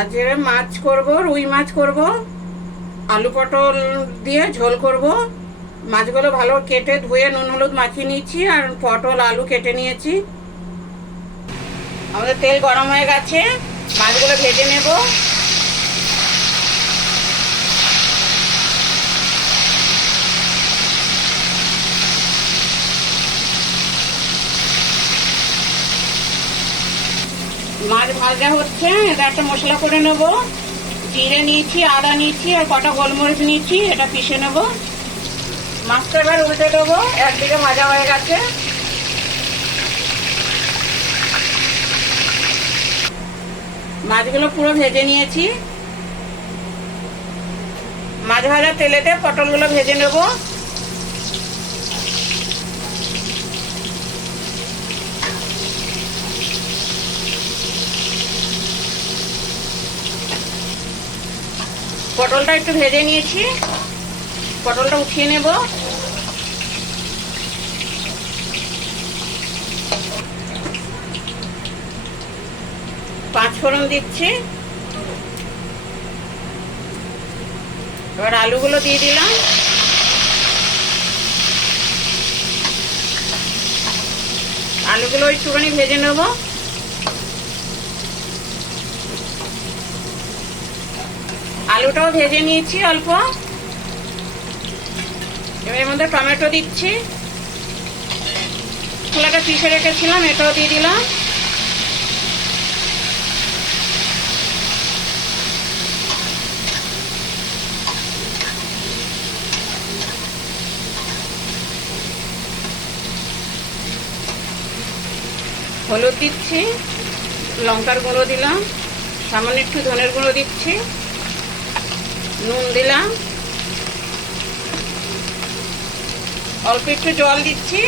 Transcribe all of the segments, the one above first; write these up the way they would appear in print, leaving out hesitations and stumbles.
আজকে মাছ করব, রুই মাছ করব, আলু পটল দিয়ে ঝোল করব। মাছগুলো ভালো কেটে ধুয়ে নুন হলুদ মাখিয়ে নিয়েছি, আর পটল আলু কেটে নিয়েছি। আমাদের তেল গরম হয়ে গেছে, মাছগুলো ভেজে নেব। মাছ ভাজা হচ্ছে, এটা একটা মশলা করে নেব। জিরে নিয়েছি, আদা নিয়েছি, আর কটা গোলমরিচ নিয়েছি, এটা পিষে নেব। মাছটা এবার উল্টে দেবো, একদিকে ভাজা হয়ে গেছে। মাছগুলো পুরো ভেজে নিয়েছি। মাছ ভাজা তেলেতে পটলগুলো ভেজে নেব। পটলটা একটু ভেজে নিয়েছি, পটলটা উঠিয়ে নেব। পাঁচফোড়ন দিচ্ছি, এবার আলুগুলো দিয়ে দিলাম। আলুগুলো একটুখানি ভেজে নেব। আলুটাও ভেজে নিয়েছি অল্প। এবার এর মধ্যে টমেটো দিচ্ছি, মশলাটা পিষে রেখেছিলাম, এটাও দিয়ে দিলাম। হলুদ দিচ্ছি, লঙ্কার গুঁড়ো দিলাম, সামান্য একটু ধনের গুঁড়ো দিচ্ছি, নুন দিলাম, অল্প একটু জল দিচ্ছি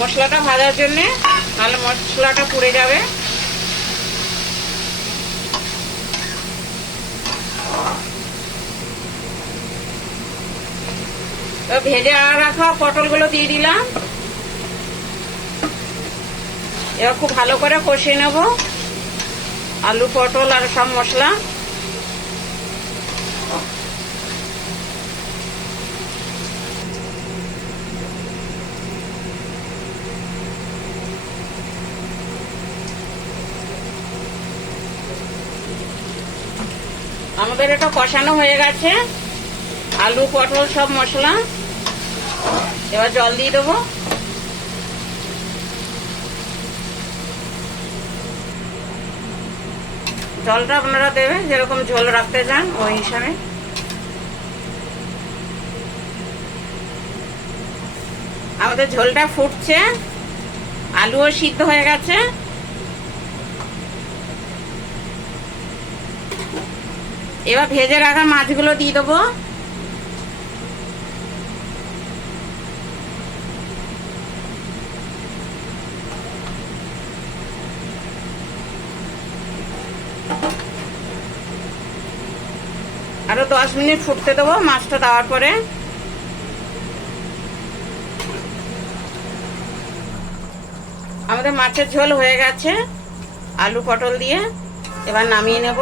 মশলাটা ভাজার জন্যে, নাহলে মশলাটা পুড়ে যাবে। ভেজে রাখা পটলগুলো দিয়ে দিলাম। এবার খুব ভালো করে কষিয়ে নেব আলু পটল আর সব মশলা। আমাদের এটা কষানো হয়ে গেছে, আলু পটল সব মশলা। এবার জল দিয়ে দেবো। জলটা আপনারা দেবেন যেরকম ঝোল রাখতে চান ওই হিসাবে। আমাদের ঝোলটা ফুটছে, আলুও সিদ্ধ হয়ে গেছে। এবার ভেজে রাখা মাছগুলো দিয়ে দেবো। আরো 10 মিনিট ফুটতে দেবো মাছটা দেওয়ার পরে। আমাদের মাছের ঝোল হয়ে গেছে আলু পটল দিয়ে, এবার নামিয়ে নেব।